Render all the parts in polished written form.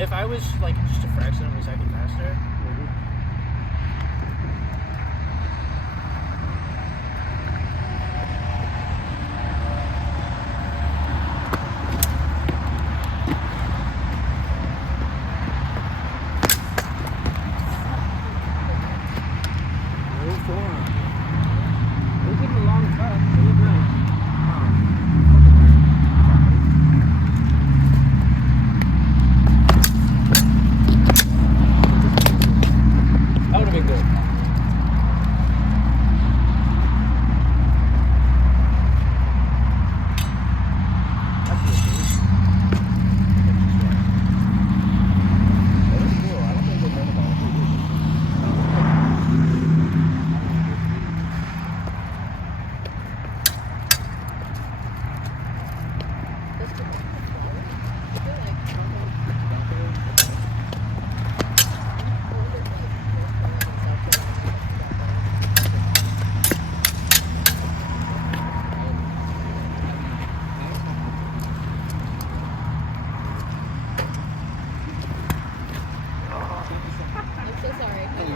If I was like just a fraction of a second faster, maybe.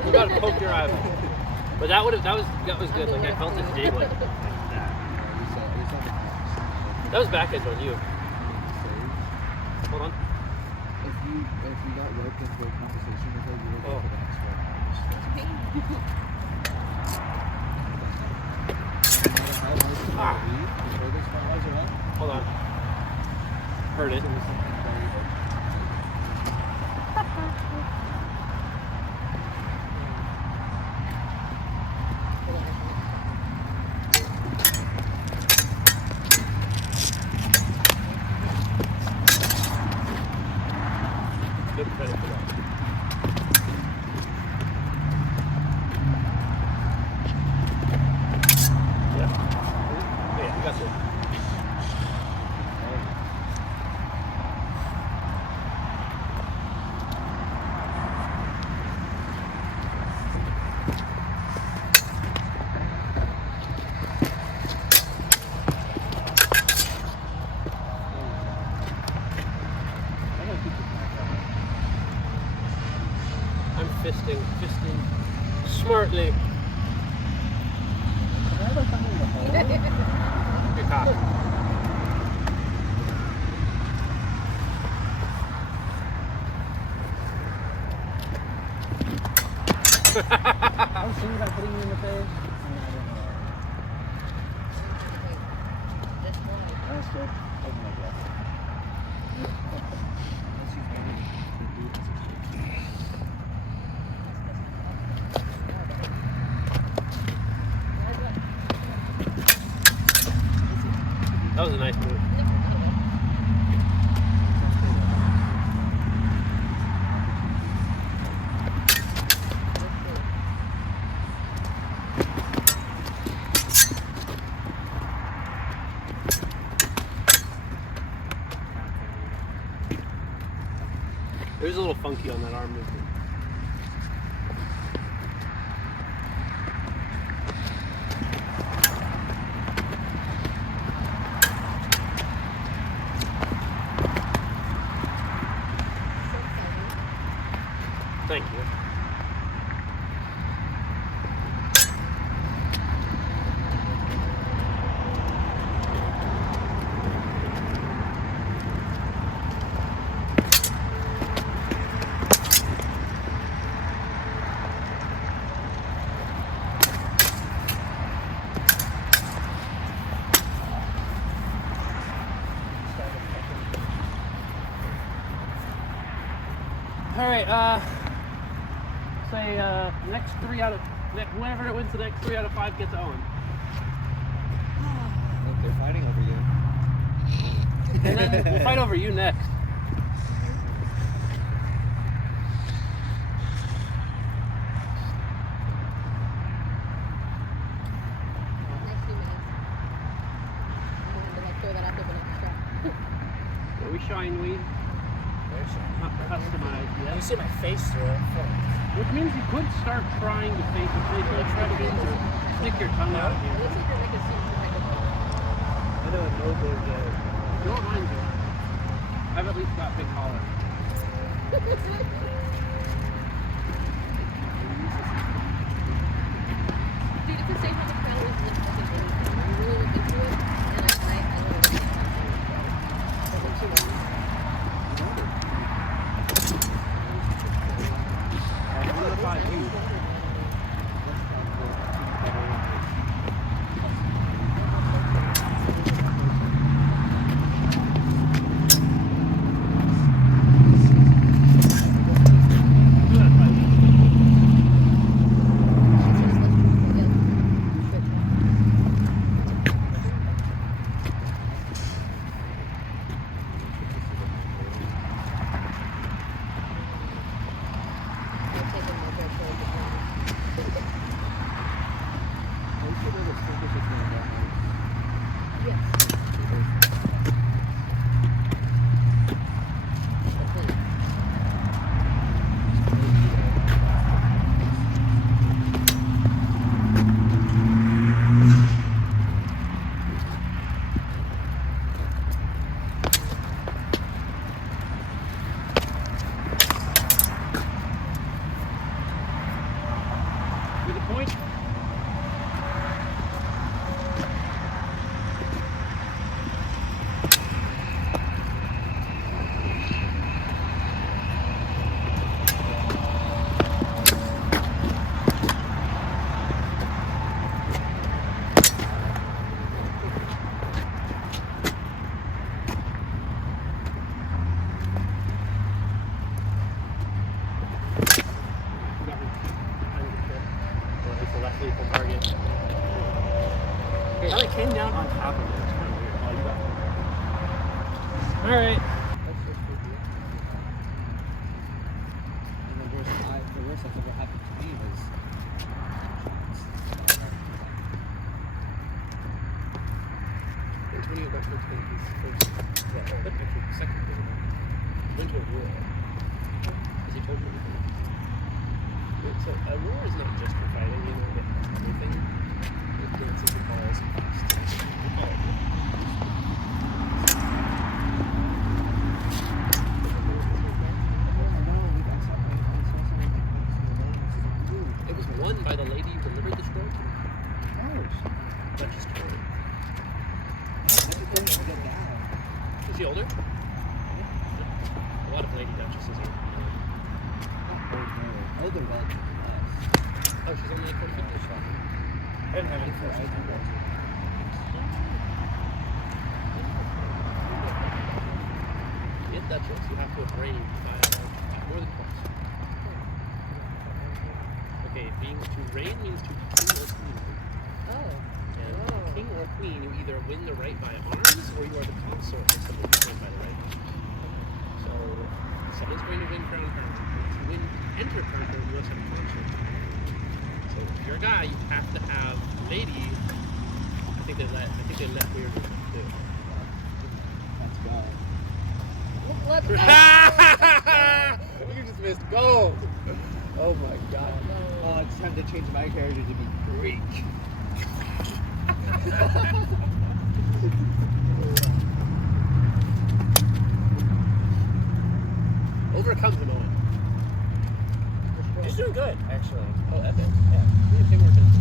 You gotta poke your eye. But that was good. Like I felt it dig like that. That was back edge on you. Hold on. If you got roped into a conversation with her, you would go to the next one. Hold on. Heard it. Good credit for that. Yeah. Yeah, you got it. I'm fisting smartly. Good cop. I was thinking about putting you in the face. That's good. Oh my God. That was a nice move. It was a little funky on that arm movement. Thank you. All right, say next 3 out of whoever wins the next 3 out of 5 gets Owen. Look, they're fighting over you. And then we'll fight over you next. Are we shine weed? Very shiny. Not customized You yet. see my face through it. Which means you could start trying to fake a fake expressions or stick your tongue out here. I don't know there's You don't mind doing it. I've at least got big collar. Dude, it's insane how much calories in this fucking thing. You really look into it, and I With a point. Came down on top of it. It's kind of weird. Oh, you got it. All right. That's just creepy. And the worst that's ever happened to me was Antonio got to take his first, second game. Went to a war. Has he told you anything? So a war is not just for fighting, you know, it's everything. It dances and balls and it was won by the lady who delivered the scroll to me. Duchess Tori. Is she older? A lot of lady duchesses are. older relatively less. Oh, she's only like 45. I didn't have any force. In Duchess, you have to have reigned by more than twice. Okay, to reign means to be king or queen. And king or queen, you either win the right by arms or you are the consort of someone who's won by the right. So, someone's going to win crown crown. To enter crown crown, you must have a consort. So, if you're a guy, you have to have a lady. I think they let weird women do. Let's go. Let's go. You just missed gold. Oh my god. Oh, it's time to change my character to be Greek. Overcome him, Owen. He's doing good, actually. Oh, epic. Yeah. We have 10 more minutes.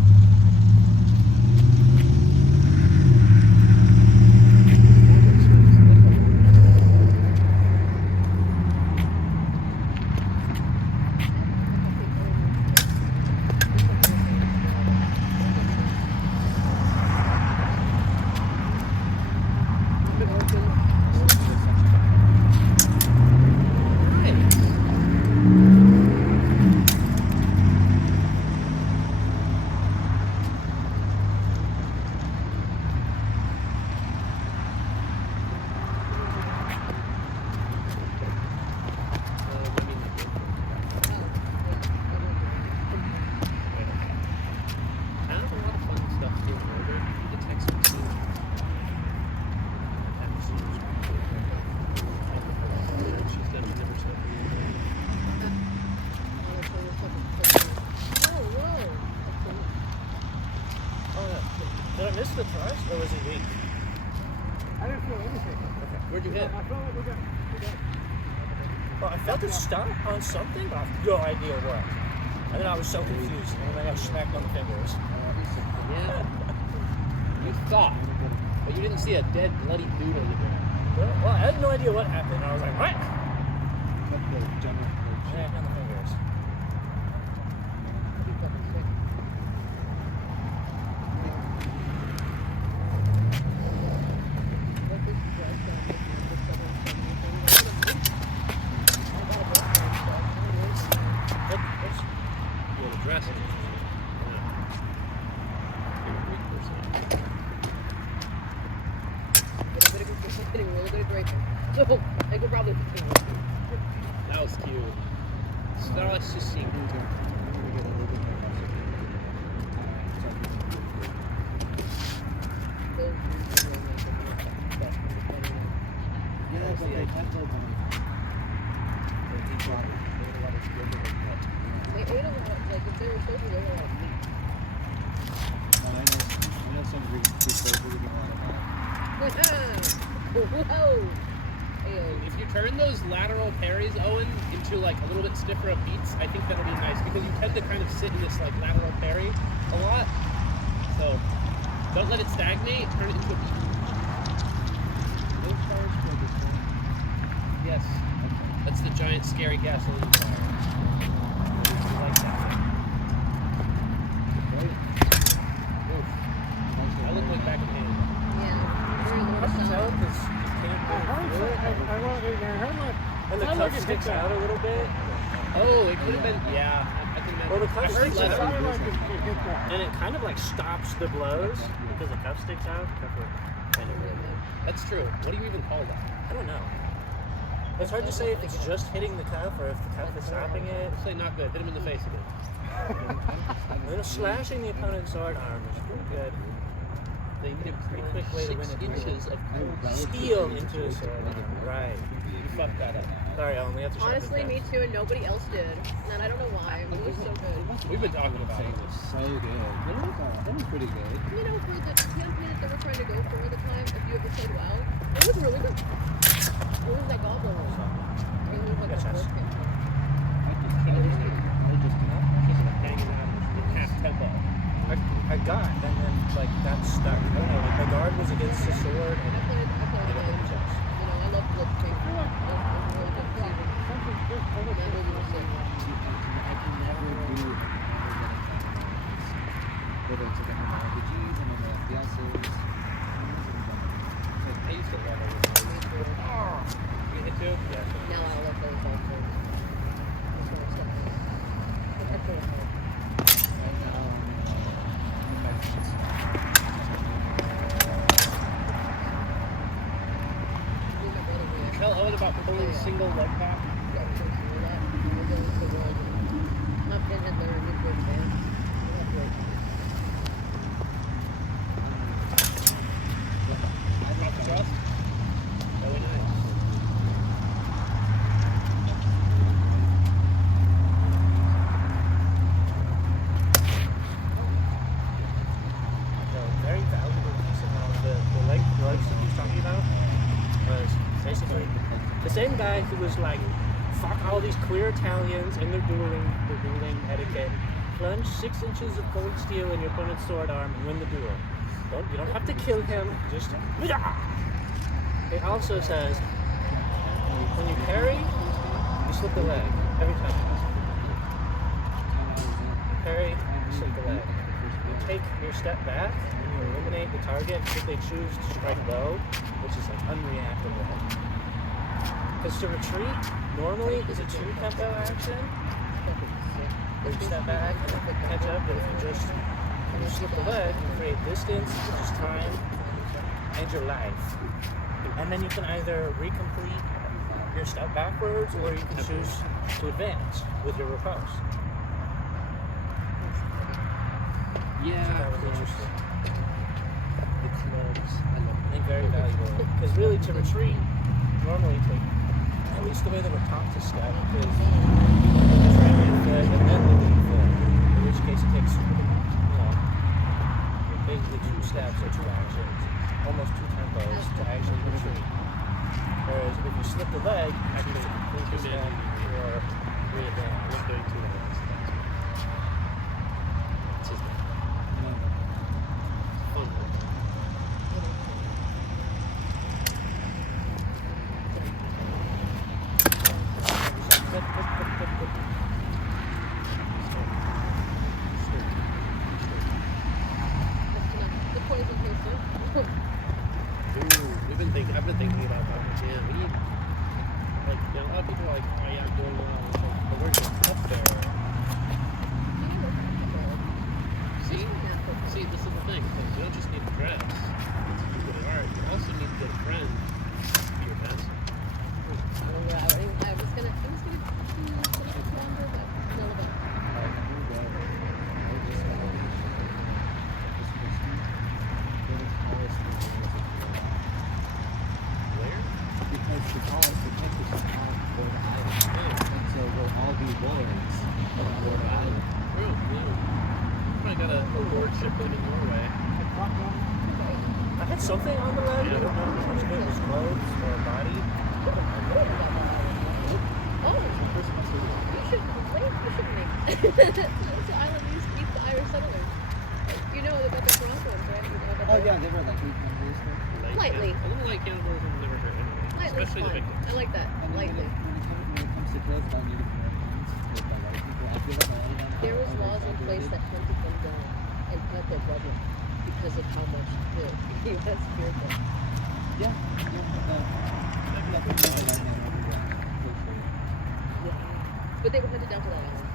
Did I miss the charge, or was he weak? I didn't feel anything. Where'd you hit? I felt like we got Well, I felt it stop on something, but I have no idea what. And then I was so confused, and then I got smacked on the fingers. Yeah. You thought, but you didn't see a dead, bloody dude on the ground. Well, I had no idea what happened. I was like, what? Smack on the fingers. So I could probably That was cute. So now let's just see. They ate a lot, like if they were supposed to eat a lot of meat. I know some Greek people eating a lot of that. Whoa! If you turn those lateral parries, Owen, into like a little bit stiffer of beats, I think that'll be nice because you tend to kind of sit in this like lateral parry a lot. So don't let it stagnate. Turn it into a beat. No charge for this one. Yes, that's the giant scary gasoline car. I like that. Oof. I look like back in hand. Yeah. Very I little can tell salad. because and the cuff sticks out a little bit. Oh, it could have been. Yeah, I can imagine. Well, the cuff I heard sticks leather. out, and it kind of like stops the blows because the cuff sticks out. That's true. What do you even call that? I don't know. It's hard to say if it's just hitting the cuff or if the cuff is stopping it. Say not good. Hit him in the face again. And then slashing the opponent's sword arm is pretty good. They need a Pretty quick way to win 6 it. inches of Steel into his sword arm. Right. You fucked that up. Sorry, Ellen, we have to shut Honestly, this me too, and nobody else did. And I don't know why. It was so good. We've been talking about it. So good. That was pretty good. You know, for the campaign that they were trying to go for at the time, if you ever played WoW, it was really good. It was like Goblin War. It was like a Yes, yes. work campaign. Hanging out in half tempo. I got, and then like got stuck. I don't know. Like my guard was against the sword, I and played I ended up in the chest. you know, I love Blitzkrieg. It was really good season. That movie was sick. I can never do whether it's like RPGs and then the FPSs. I used to love it. You hit too? Yeah. Now I love those also. That's what I'm saying. That's what I'm saying. Tell Owen about pulling single leg back. Drop the trust. Really nice. So very valuable piece of knowledge. The leg drugs that he's talking about was basically the same guy who was like, fuck all these queer Italians and their dueling etiquette. Plunge 6 inches of cold steel in your opponent's sword arm and win the duel. You don't have to kill him, just. It also says, when you parry, you slip the leg every time. Parry, you slip the leg. You take your step back and you eliminate the target if they choose to strike low, which is like unreactable. Because to retreat normally is a 2-tempo action. Where you step back and then catch up, but if you just slip the leg, you create distance, which is time, and your life. And then you can either recomplete your step backwards, or you can choose to advance with your riposte. Yeah. So that was interesting. The clubs. I love I think very valuable. Because really, to retreat, normally take, at least the way they were taught to step, is the triangle foot and then the lead foot. In which case it takes, basically 2 steps or 2 actions, almost 2 tempos to actually retreat. Whereas if you you slip the leg, actually cleans your step or bring it down. I'm not doing too well. It's just fun. The 20s and 22. Ooh, I've been thinking about that. Yeah, we need, like, you know, a lot of people are like, oh yeah, I'm doing well. It's like, but where's your up there? See, this is the thing. Because you don't just need to dress to do good art. You also need to get a friend to be your best. I was gonna do longer, but no, but Where? Because the tallest the campus is on Florida Island. And so we'll all be boys on Florida Island. True. Probably got a award ship in Norway. I had something on the leg. I don't know how much of it was clothes or body. oh, you should make. That's the island we used to keep the Irish settlers. You know about the Broncos, right? You know about Oh the- yeah, they were like 8 members. Lightly. A little like cannibalism never hurt anyone. Lightly Especially the fun. victims. I like that. And then Lightly. when it comes to kills by Native Americans, killed by white people, I feel like a lot of them There was are laws in place that hunted them down and cut their brother because of how much the U.S. feared them. Yeah. But they were hunted down to that island.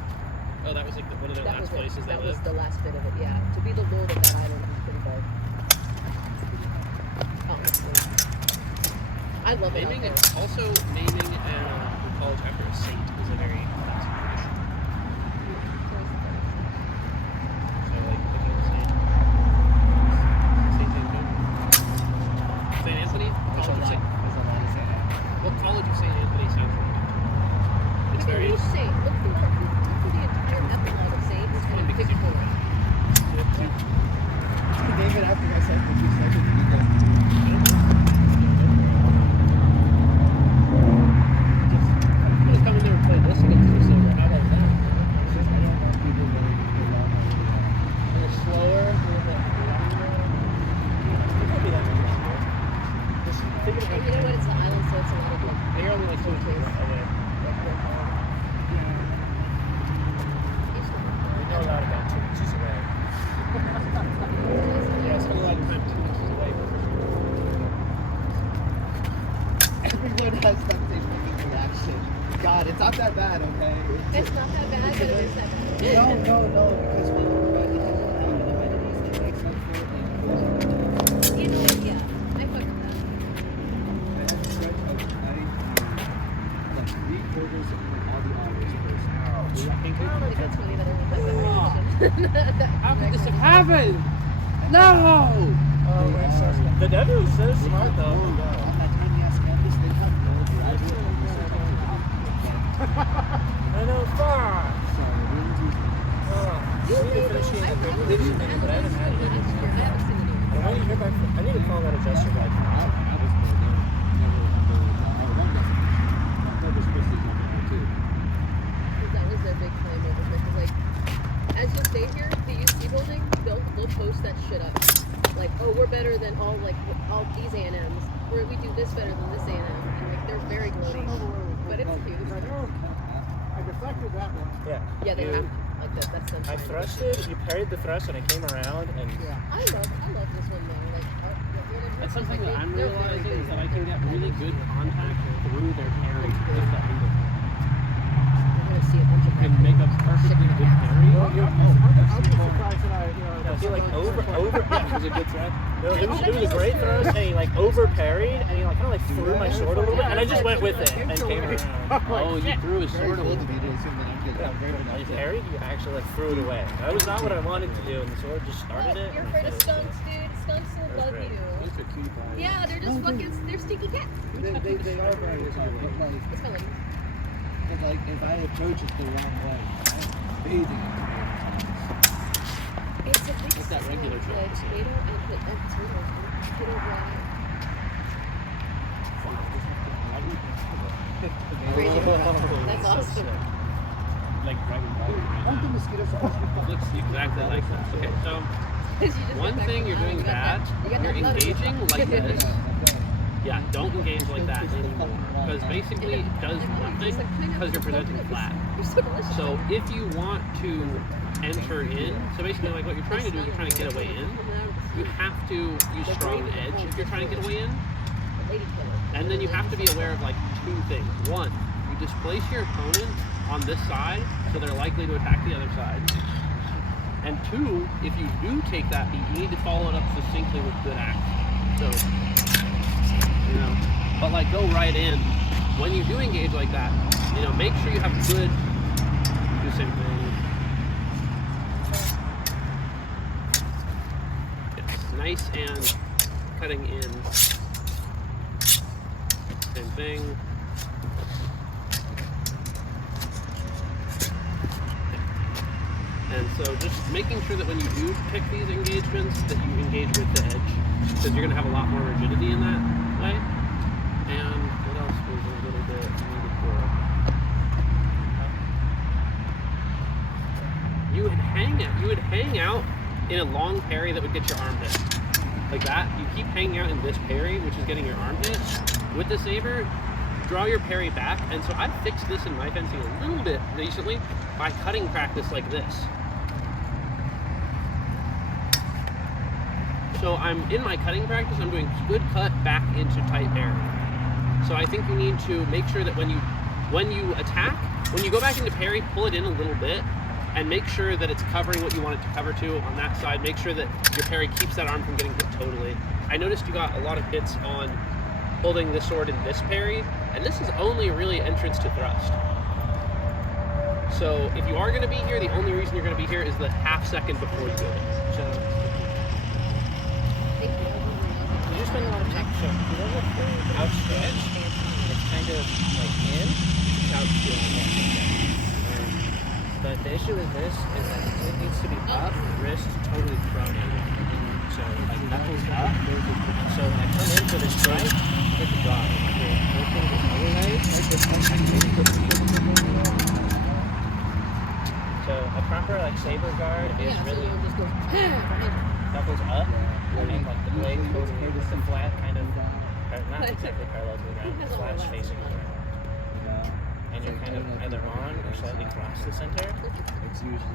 Oh, that was like one of their That last was it. places they That was lived? the last bit of it, yeah. To be the lord of that island was pretty bad. Honestly. I love it out Naming there. it, also naming a college after a saint is a very classic tradition. So like picking a saint. Saint Anthony. Saint Anthony? College of Saint. What college of Saint Anthony sounds right? It's very Look for the entire epilogue of Saint. It's fun going to because pick you for it. David, after I said that you started to do this. I'm gonna come in there and play this against you, so how about that? A little slower, a little bit. It could be that much easier. Just think And you know what? It's an island, so it's a lot of like. They're only like 2 inches away. We know a lot about 2 inches away. Yeah, I spent a lot of time 2 inches away. Everyone has that same reaction. God, it's not that bad, okay? It's not that bad, but it is that bad. No, because when it has amenities, it makes up for it and You know what? Yeah. I fuck with that. I had to stretch out like 3/4 of all the hours first. I think it's funny that everyone has that reaction. How could this have happened? No! Oh, wait, so the devil is so smart though. On that tiny ass campus, they have no graduate I know, fuck. Sorry, really too. I need to finish getting the paper revision thing, but I haven't had it yet. I haven't seen it either. I need to hear back from, I need to call that adjuster back. I was bored there. Never one doesn't. Corpus Christi is number 2. Because that was their big claim over here. Because, like, as you stay here, the UC building, they'll post that shit up. Like, oh, we're better than all these A&Ms. We do this better than this A&M. And, like, they're very gloating. But it's cute. I deflected that one. Yeah. Yeah, they You- have. Like, that's sunshine. I thrusted, you parried the thrust and I came around and Yeah. I love this one, though. Like, That's something that I'm they're very realizing good is that I at can get really good contact through their parry with the angle. We're going to see a bunch of You can make a perfectly good parry. I'm just surprised that I feel like over Yeah, it was a good threat. No, it was a great thrust and he like over parried and he like kind of like threw my sword a little bit and I just went with it and came around. Oh, you threw his Very sword cool away. to me to assume that I'm good. Yeah, I parried, you actually like threw it away. That was not what I wanted to do and the sword just started it. You're and I afraid of finished it. skunks, dude. Skunks will That was love great. you. Those are cutie pies. Yeah, they're just they're stinky cats. They are very cool, but like, It's kind of like, if I approach it the wrong way, I'm bathing in it's a big What's that regular the chocolate? tomato and the potato bread. Crazy. That's So awesome. sick. Like driving by right Aren't the now. mosquitoes supposed to be fucking? Looks exactly like that. Okay, so 'Cause you just one got back thing from you're that, doing you got bad, that- you got you're that butter. engaging like this. Yeah, don't engage like that anymore. Because basically it does nothing because you're presenting flat. You're so delicious. So if you want to enter in, so basically like what you're trying to do is you're trying to get a way in. You have to use strong edge if you're trying to get a way in. And then you have to be aware of like two things. One, you displace your opponent on this side, so they're likely to attack the other side. And two, if you do take that beat, you need to follow it up succinctly with good act. So, you know, but like go right in. When you do engage like that, you know, make sure you have good, do the same thing. Yes, nice and cutting in. Same thing. And so just making sure that when you do pick these engagements that you engage with the edge, because you're going to have a lot more rigidity in that way. And what else was a little bit needed for it? You would hang out in a long parry that would get your arm hit. Like that. You keep hanging out in this parry, which is getting your arm hit. With the saber, draw your parry back. And so I fixed this in my fencing a little bit recently by cutting practice like this. So I'm in my cutting practice, I'm doing good cut back into tight parry. So I think you need to make sure that when you attack, when you go back into parry, pull it in a little bit and make sure that it's covering what you want it to cover to on that side. Make sure that your parry keeps that arm from getting hit totally. I noticed you got a lot of hits on holding this sword in this parry, and this is only really entrance to thrust. So if you are going to be here, the only reason you're going to be here is the half second before you go in. So You just spend a lot of time. So you know what? Outstretched. It's kind of like in. It's outstretched. But the issue with this is that it needs to be up, wrist totally pronated. So like knuckles up. And so when I come in for the strike, hit the guard. Working this other leg, like this one, I so a proper like saber guard is really just goes, knuckles up, and like the blade goes with the flat kind of, not exactly parallel to the ground, the flat's facing the ground. And you're kind of either on or slightly across the center. It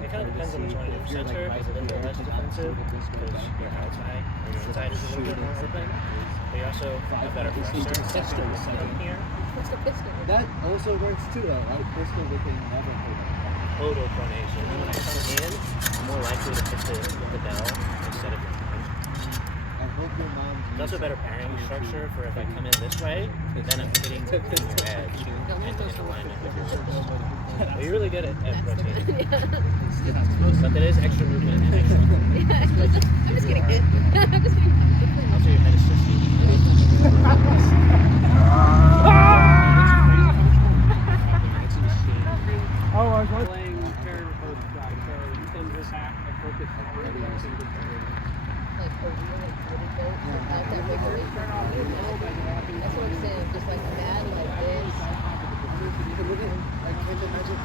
kind of depends on which one you do. Center is a little bit less defensive because your outside or your inside is a little bit more open. But you also have a better pressure here. what's the pistol? That also works too, though, right? Pistol within never Total pronation. And when I come in, I'm more likely to hit the bell instead of your arm. I hope your mom. It's also a better parrying structure for if I come in this way, then I'm hitting your edge and in alignment with your wrist. But you're really good at rotating. But that is extra movement and extra. I'm just getting hit. I'm just getting hit. Also, your head is shifting. Oh, I was playing parry with both sides, so you can attack and focus on Like a real like wooden boat without that regulation. That's what I'm saying. Just like mad like this. I can't imagine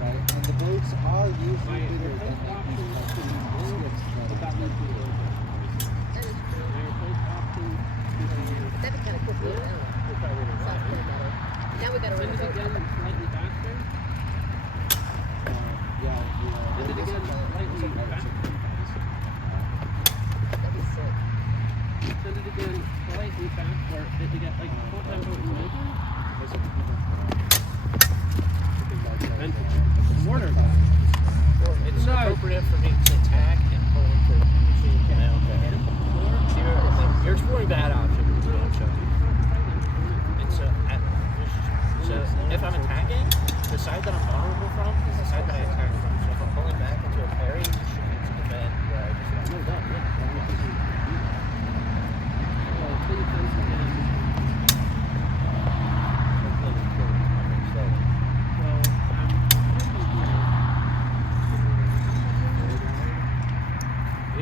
right? And the boats are usually bigger than That is true. That'd be kind of cool. Now we gotta run Send the it boat. again slightly faster. Send it again slightly faster. That'd be sick. Send it again slightly faster. Did you get like full tempo in motion? And mortar. It's appropriate for me to attack and pull into my own head. So you're exploring that option. And so if I'm attacking, the side that I'm vulnerable from is the side that I attack from. So if I'm pulling back into a parry, you should be to defend where I just No, that, please send it again.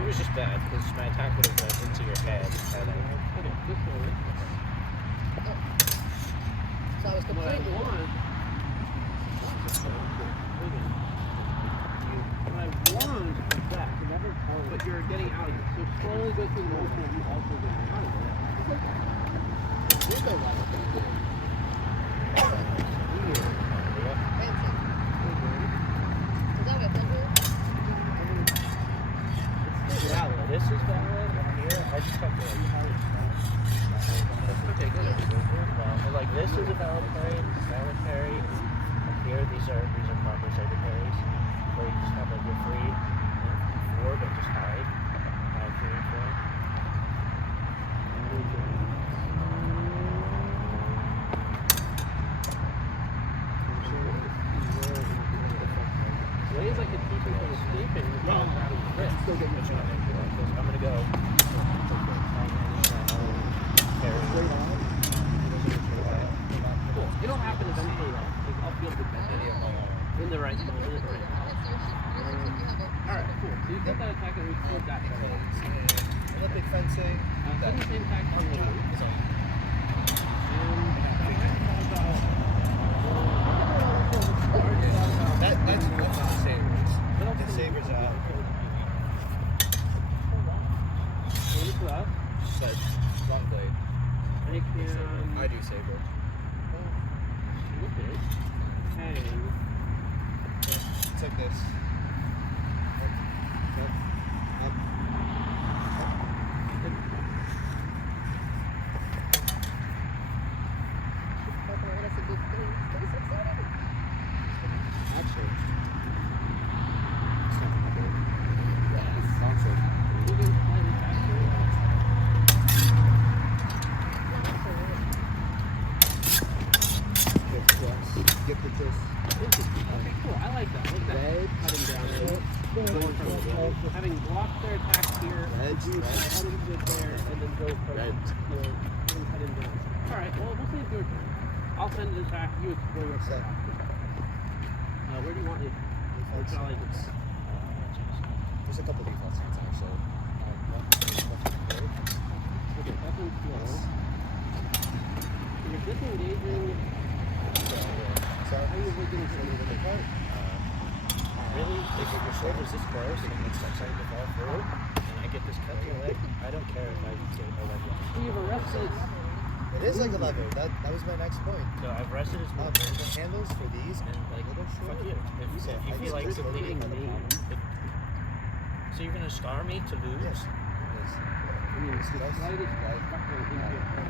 was just bad because my attack would have went into your head. So I was What I completely. want. What I want is that. But you're getting out of it. So slowly go through the motion of you also getting out of it. You're the one. Fancy. Is that what I felt good? It's valid. This is valid. And here, I just have to. Okay, good. Well, like this is a valid parry. Valid parry. Up here, these are proper saber parries. Where you just have like your free and 4, but just hide. Hide 3 and 4. Ways I could keep him from escaping without grabbing the wrist. Still get what you want to do. I'm gonna go. Cool. It'll happen eventually though. Like, I'll feel the benefit in the right moment. Alright, cool. So you get that attack and we flip that parry. Olympic fencing. Send the same attack on the That's not sabers. The sabers out. But long blade. I do saber. It's like this. Actually. Long sword. Get the twist. Okay, cool. I like that. I like that. Red, Cutting down and going from it. Having blocked their attacks here, Red, you cut into it there, and then go from Red. and cut in down. Alright, well, we'll see if your turn. I'll send an attack, you explore your Set. attack. Where do you want it? Or shall I just... There's a couple default scenes actually. Okay, that's in slow. You're disengaging... So, How are you looking for the part? Really, if your sword is this close and it's starting to fall through, and I get this cut to your leg, I don't care if I get a leg lock. So you've arrested... it is like a lever. That was my next point. So I've rested his movement, The handles for these and like, little fuck short. you. If you feel like depleting me, so you're gonna scar me to lose? Yes. I mean, it's the slightest buckle into your hand.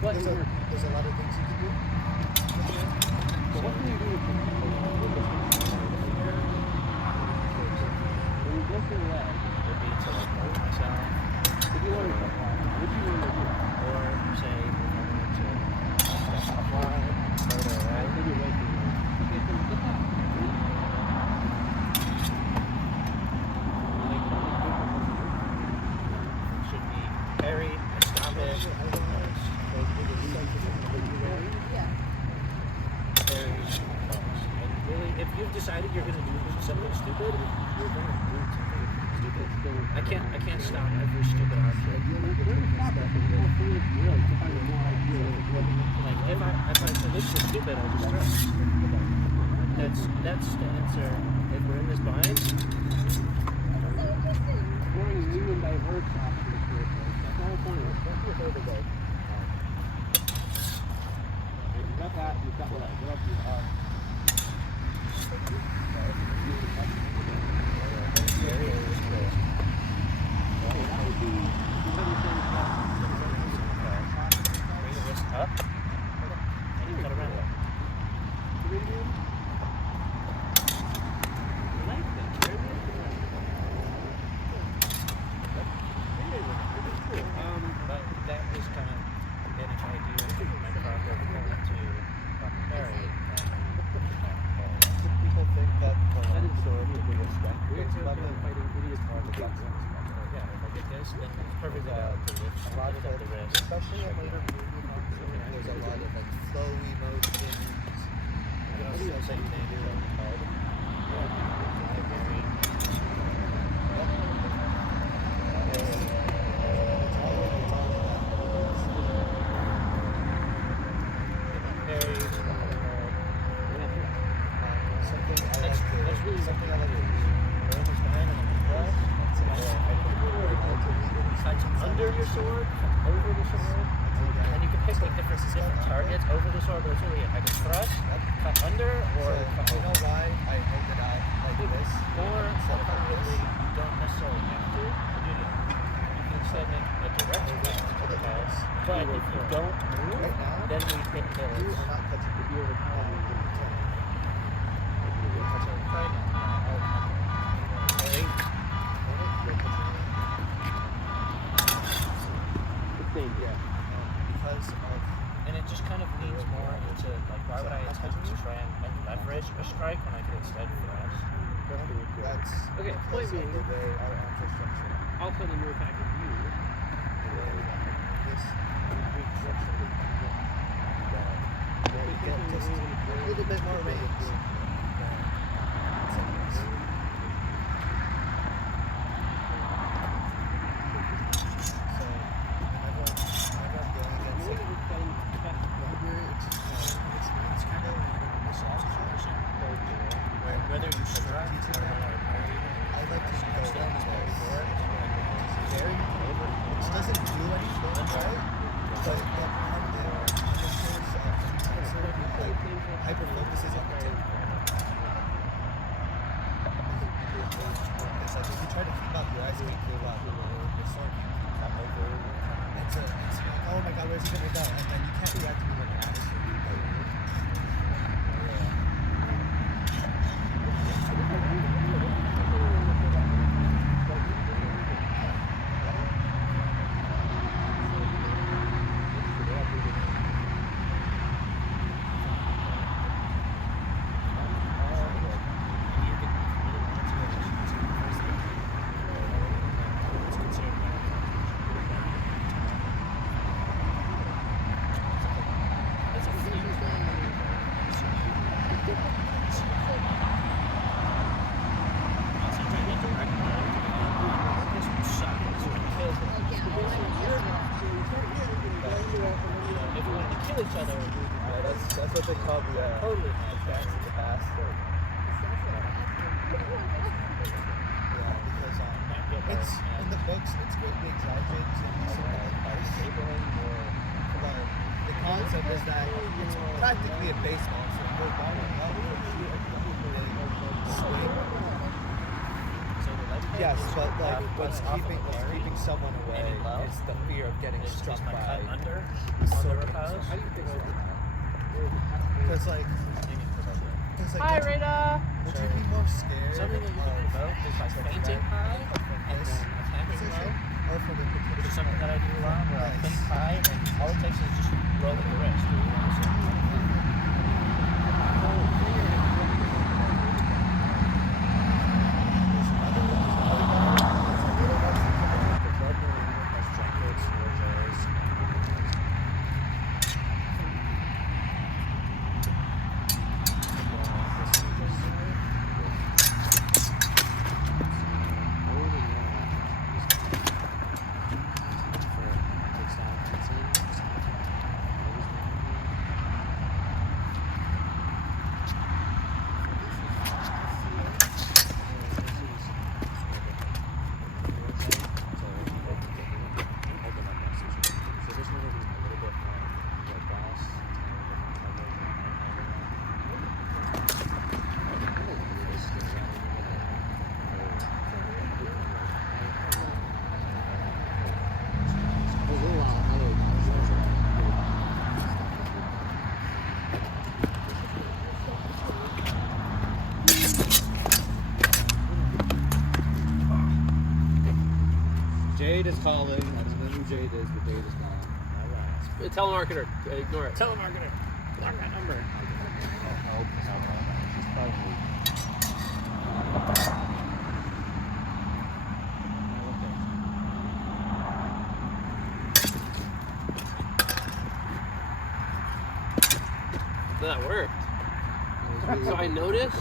But There's a lot of things you can do. So what can you do with this? When you go for the leg, Would be to like hold myself, if you want to go far, what do you want to do? or say if I wanted to apply further I right. think you're way too low. Okay, so get that. It should be parry, stop it, Yeah. parry, pause. And really, if you've decided you're gonna do something stupid, you're gonna do something stupid. I can't stop every stupid option. Like if I this is stupid, I'll just throw. That's the answer. If we're in this bind, Exploring new and diverse options for yourself. That's the whole point. That's your favorite goal. You got that, you've got the leg. What else do you have? Okay, that would be... you have the same stuff. bring the wrist up, and you cut around. But that was kind of, and if I do my proper point to parry, People think that That is sword the to be a strength We're based going to weapon. fighting idiots on the guns. yeah, if I get this, then it's perfectly valid to lift A lot of up the it, wrist. especially in later there's a lot of like flowy motions. You can also say things called parry. your sword, over the sword, and you can pick like different targets over the sword, but it's really I can thrust, cut under, or cut you know over. why I hold it out like this? Or alternatively, you don't necessarily have to. You can instead make a direct cut to the house, but if you don't move, Right now, then we hit you pillars. are not touching the viewer. Right now, Right? Yeah. Because of and it just kind of leans more into like, why would I attempt to try and leverage a strike when I could instead thrust? that's Okay, because point of being, the way our infrastructure. I'll tell them more fact of you. This get just a little bit more range. So whenever I'm going against it, it's kind of a situation where Whether you strike or I like to go down to very over, which doesn't do anything, right? But hyper focuses on the tip. It's like if you try to keep up, your eyes can pull up, your sword can come over. And so it's like, oh my god, where's he gonna go? And then you can't react to people when if we wanted to kill each other, that's what they call the totally attacks of the past. Yeah, because it's in the books, it's greatly exaggerated to be some advice. But the concept is that it's practically a baseball, so it goes down and up, swing. Yes, but like what's keeping someone away is the fear of getting struck my by cut under on so the repose. because like Hi, Rita! would you be more scared Something that you can promote is by fainting high and this then attacking position low, or from the which is something that I do a lot where I faint high and all it takes is just rolling the wrist. Jade is calling. I don't know who Jade is, but Jade is calling. Telemarketer. Ignore it. Telemarketer! Block that number. That worked. So I noticed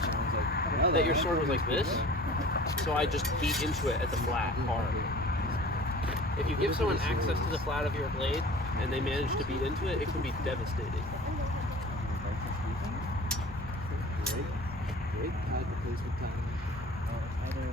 that your sword was like this, so I just beat into it at the flat hard. If you give someone access to the flat of your blade and they manage to beat into it, it can be devastating. Great pad replacement time. Either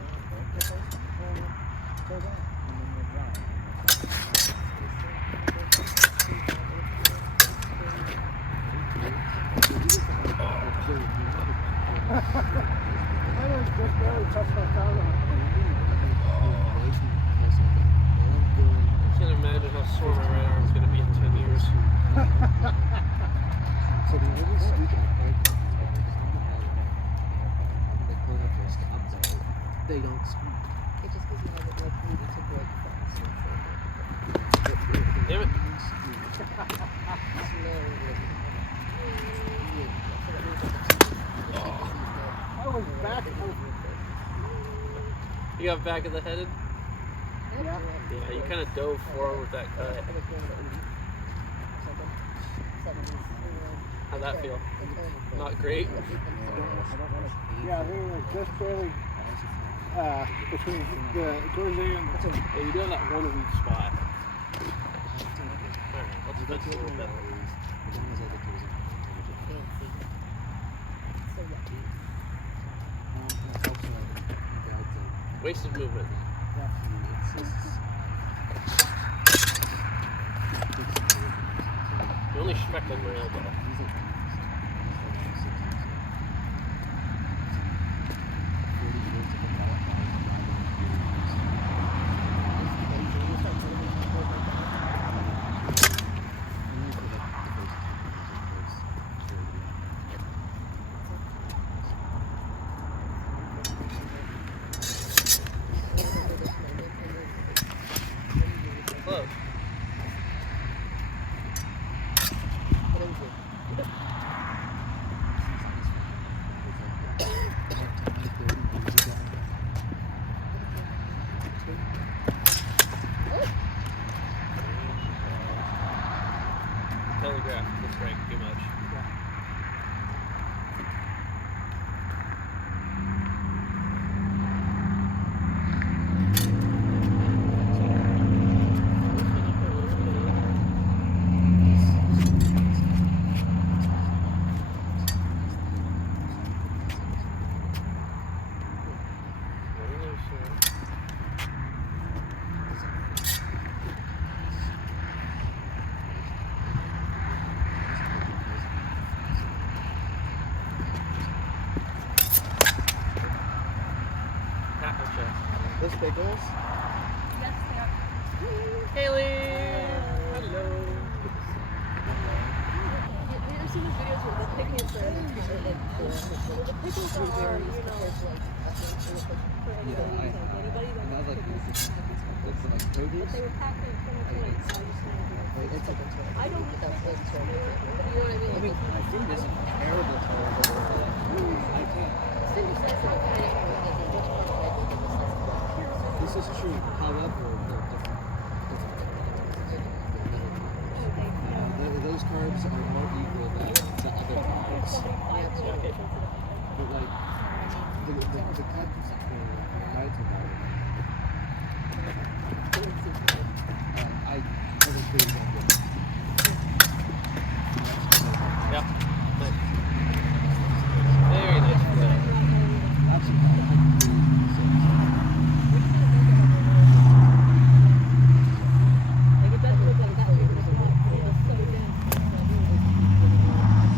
they don't squeak. It's just because you have it like needed to break fast. Damn it. I was back. You got back of the headed? Yeah. Yeah, you kind of dove forward with that cut. How'd that feel? Not great? Yeah, they were just barely between the Gourmet and the... Yeah, you got that one weak spot. Alright, let's fix a little bit. Wasted movement. You only struck on my elbow. Close. Telegraph the strike too much. Those pickles? Yes, they are. Haley! Hello! Have you ever seen those videos where the pickles are well, the pickles are, you know, Anybody that has like produce. But they were packed in 2020, so I just I don't think that's good. You know what I mean? I mean, my food isn't terrible. I can't. This is true. However, those carbs are more equal than the other carbs. But like the cuts I took out. I was pretty good. Yep. Nice. Very nice.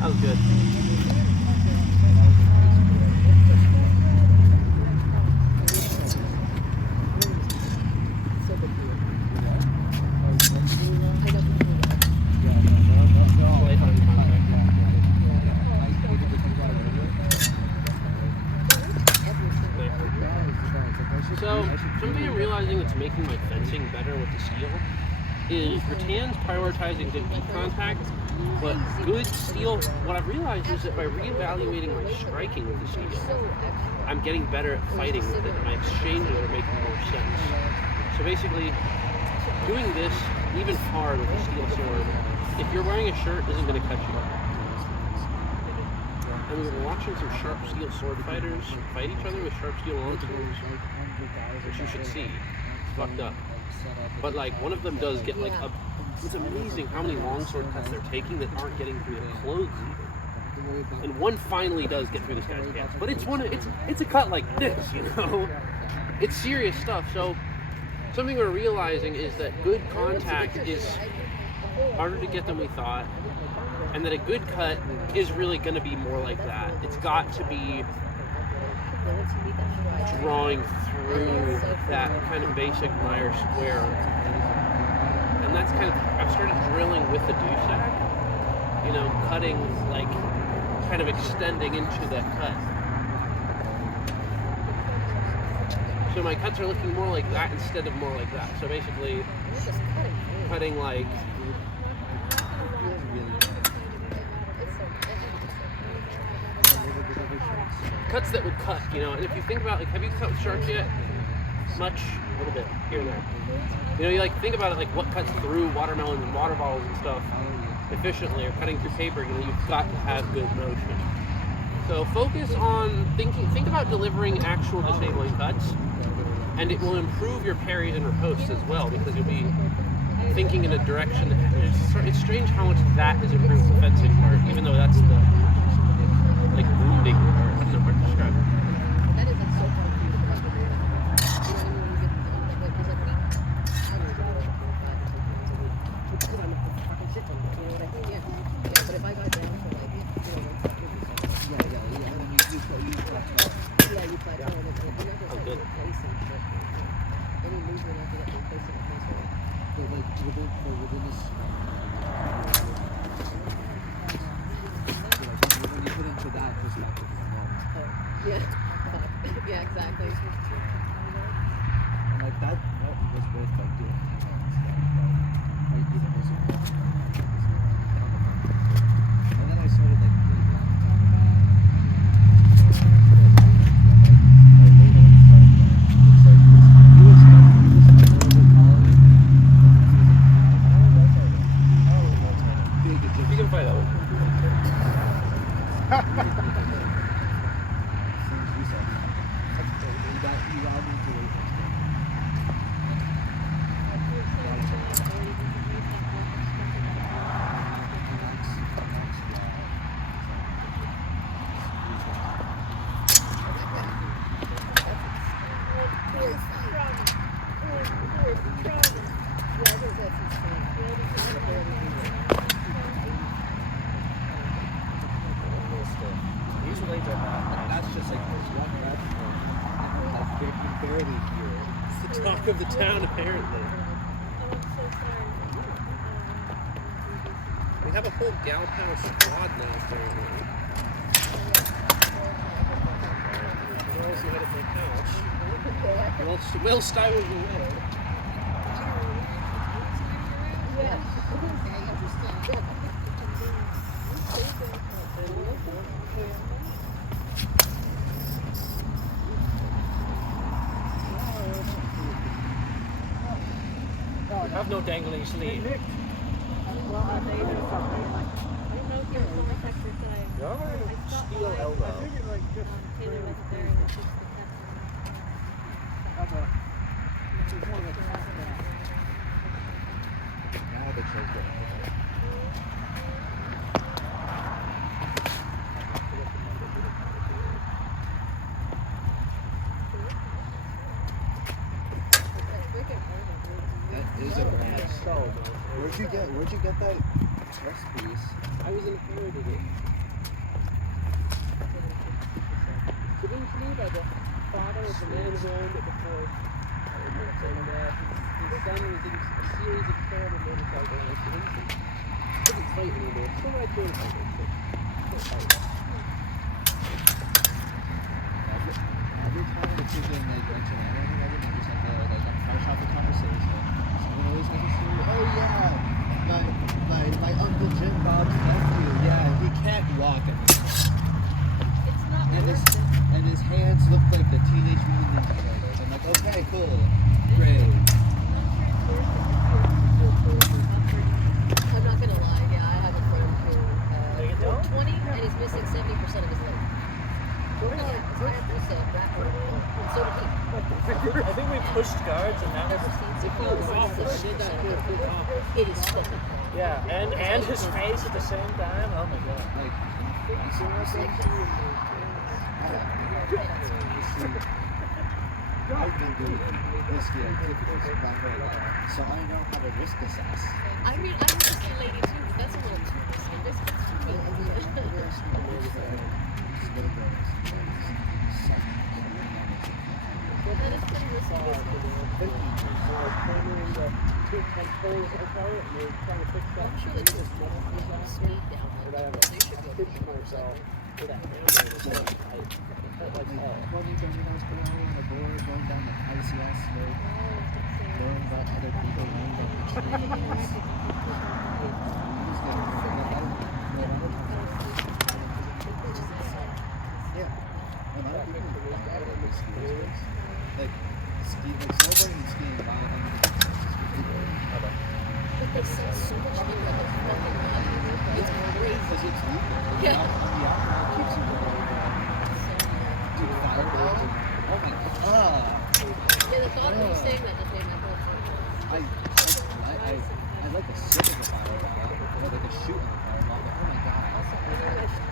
That was good. So, something I'm realizing that's making my fencing better with the steel is rattan's prioritizing good beat contact, but good steel, what I've realized is that by reevaluating my striking with the steel, I'm getting better at fighting with it, and my exchanges are making more sense. So basically, doing this even hard with a steel sword, if you're wearing a shirt, isn't going to cut you. And we've been watching some sharp steel sword fighters fight each other with sharp steel long swords, which you should see. It's fucked up. But like, one of them does get like a... It's amazing how many longsword cuts they're taking that aren't getting through their clothes even. And one finally does get through this guy's pants. But it's a cut like this, you know? It's serious stuff. So something we're realizing is that good contact is harder to get than we thought. And that a good cut is really going to be more like that. It's got to be drawing through that kind of basic Meyer square. And that's kind of, I've started drilling with the dewsack, you know, cutting, like, kind of extending into that cut. So my cuts are looking more like that instead of more like that. So basically, cutting like cuts that would cut, you know. And if you think about, like, have you cut with sharps yet? Much, a little bit here and there. You know, you like think about it, like what cuts through watermelons and water bottles and stuff efficiently, or cutting through paper. You know, you've got to have good motion. So focus on think about delivering actual disabling cuts, and it will improve your parries and riposte as well, because you'll be thinking in a direction that it's strange how much that is improved the fencing part, even though that's the like wounding part. I don't know how to describe it. That is like so hard for you to cut. You know, when you get to the point, because like yeah, but if I got down for like, you plateau, and I'm not gonna start replacing shit. Any movement after that, replacing it. But like within this, when you put into that perspective, Yeah, exactly. and like that was worth like doing. Like even as and then I started like. You can fight that one. These blades are not. That's just like this one rep. Like you can barely hear it. It's the talk of the town, apparently. We have a whole gal power squad now, apparently. Girls ahead of my house. Well styled as well. You have no dangling sleeve. Nick. Well, I think it's something. I don't know if you were on Texas today. Steel I elbow. think it like just Taylor really wasn't there and it's just the have a. It's more like a Now the choke it. That is a brass. Where'd you get that chest piece? I was inherited it. Given to me by the father of the man who owned it before. And his son was in a series of terrible motorcycle accidents. He doesn't fight anymore. Still rides motorcycles, but can't fight. Every time the kids in like mention anything, I remember just like a fresh off the conversation. Someone always has a story. Oh yeah, my Uncle Jim Bob's nephew. Yeah, he can't walk anymore. It's not And his hands look like the Teenage Mutant Ninja Turtles. I'm like, okay, cool, great. I'm not gonna lie, yeah, I have a friend who 20 and he's missing 70% of his leg. So did he. I think we pushed guards and that was. It is fucking hard. Yeah, and his face at the same time. Oh my god. Like, I've been doing risky activities my whole life, so I know how to risk assess. I mean, I'm a risky lady too, but that's a little too risky. That is pretty risky. two like holes apart, and they're trying to fix that. I'm sure they can this metal comes off. speed down But I there. have a They should be able to kitchen myself with that hammer. It's so tight. It felt like hell. What weekend you guys put on the board going down the ICS road, learning about other people, learning about the trees. Yeah. When other people like snowboarding and skiing, a lot of them But they sell so much liquor at the fucking bottom. It's crazy. because it's legal. Yeah. The alcohol keeps you going. Dude, Fireball. Oh my god. Yeah, the thought of me saying that just made my blood I like the sip of the Fireball. I like the shoot of the Fireball, but oh my god.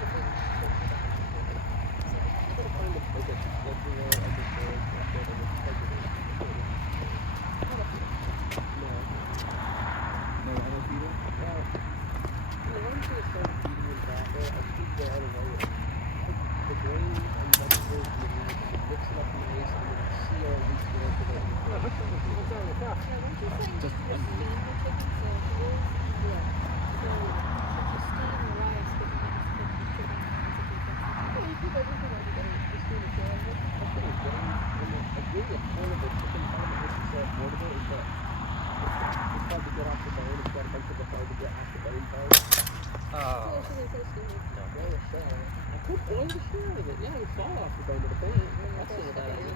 No other people? Just one. I could boil the shit out of it. Yeah, it would fall off the bone of the bone. That's not bad.